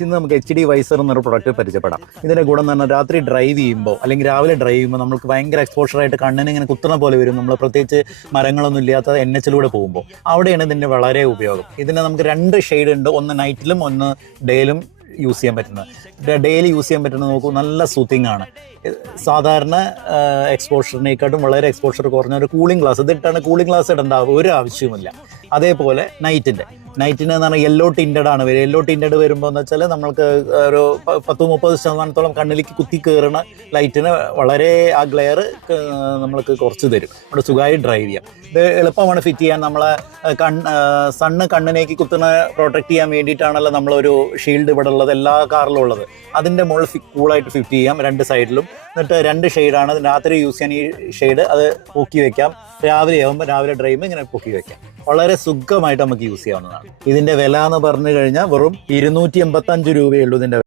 ഇന്ന് നമുക്ക് HD visor എന്നൊരു പ്രൊഡക്റ്റ് പരിചയപ്പെടാം. ഇതിന്റെ ഗുണം എന്ന് പറഞ്ഞാൽ രാത്രി ഡ്രൈവ് ചെയ്യുമ്പോൾ അല്ലെങ്കിൽ രാവിലെ ഡ്രൈവ് ചെയ്യുമ്പോൾ നമുക്ക് ഭയങ്കര എക്സ്പോഷറായിട്ട് കണ്ണിന് ഇങ്ങനെ കുത്തുന്ന പോലെ വരും. നമ്മൾ പ്രത്യേകിച്ച് മരങ്ങളൊന്നും ഇല്ലാത്ത NH-ലൂടെ പോകുമ്പോൾ അവിടെയാണ് ഇതിന്റെ വളരെ ഉപയോഗം. ഇതിന് നമുക്ക് 2 ഷെയ്ഡ് ഉണ്ട്, ഒന്ന് നൈറ്റിലും ഒന്ന് ഡേയിലും യൂസ് ചെയ്യാൻ പറ്റുന്നത്. ഡെയിലി യൂസ് ചെയ്യാൻ പറ്റുന്നത് നോക്കൂ, നല്ല സൂത്തിങ് ആണ്. സാധാരണ എക്സ്പോഷറിനേക്കാട്ടും വളരെ എക്സ്പോഷർ കുറഞ്ഞ ഒരു കൂളിംഗ് ഗ്ലാസ് ഇതിട്ടാണ്. കൂളിംഗ് ഗ്ലാസ് ഇടേണ്ട ഒരു ആവശ്യവുമില്ല. അതേപോലെ നൈറ്റിന് എന്ന് പറഞ്ഞാൽ യെല്ലോ ടിൻറ്റഡ് ആണ് വരിക. യെല്ലോ ടിൻറ്റഡ് വരുമ്പോൾ എന്ന് വെച്ചാൽ നമ്മൾക്ക് ഒരു 10-30% കണ്ണിലേക്ക് കുത്തി കയറുന്ന ലൈറ്റിന് വളരെ ആ ഗ്ലെയർ നമ്മൾക്ക് കുറച്ച് തരും. അവിടെ സുഖമായി ഡ്രൈവ് ചെയ്യാം. ഇത് എളുപ്പമാണ് ഫിറ്റ് ചെയ്യാൻ. നമ്മളെ സണ്ണ് കണ്ണിലേക്ക് കുത്തുന്ന പ്രൊട്ടക്ട് ചെയ്യാൻ വേണ്ടിയിട്ടാണല്ലോ നമ്മളൊരു ഷീൽഡ് ഇവിടെ ഉള്ളത്, എല്ലാ കാറിലും ഉള്ളത്. അതിൻ്റെ മുകളിൽ കൂളായിട്ട് ഫിറ്റ് ചെയ്യാം 2 സൈഡിലും. എന്നിട്ട് 2 ഷെയ്ഡാണ്. രാത്രി യൂസ് ചെയ്യാൻ ഈ ഷെയ്ഡ് അത് പൊക്കി വെക്കാം. രാവിലെ ആകുമ്പോൾ രാവിലെ ഡ്രൈവ് ഇങ്ങനെ പൊക്കി വെക്കാം. വളരെ സുഖമായിട്ട് നമുക്ക് യൂസ് ചെയ്യാവുന്നതാണ്. ഇതിന്റെ വില എന്ന് പറഞ്ഞു കഴിഞ്ഞാൽ വെറും 285 രൂപയേ ഉള്ളൂ ഇതിന്റെ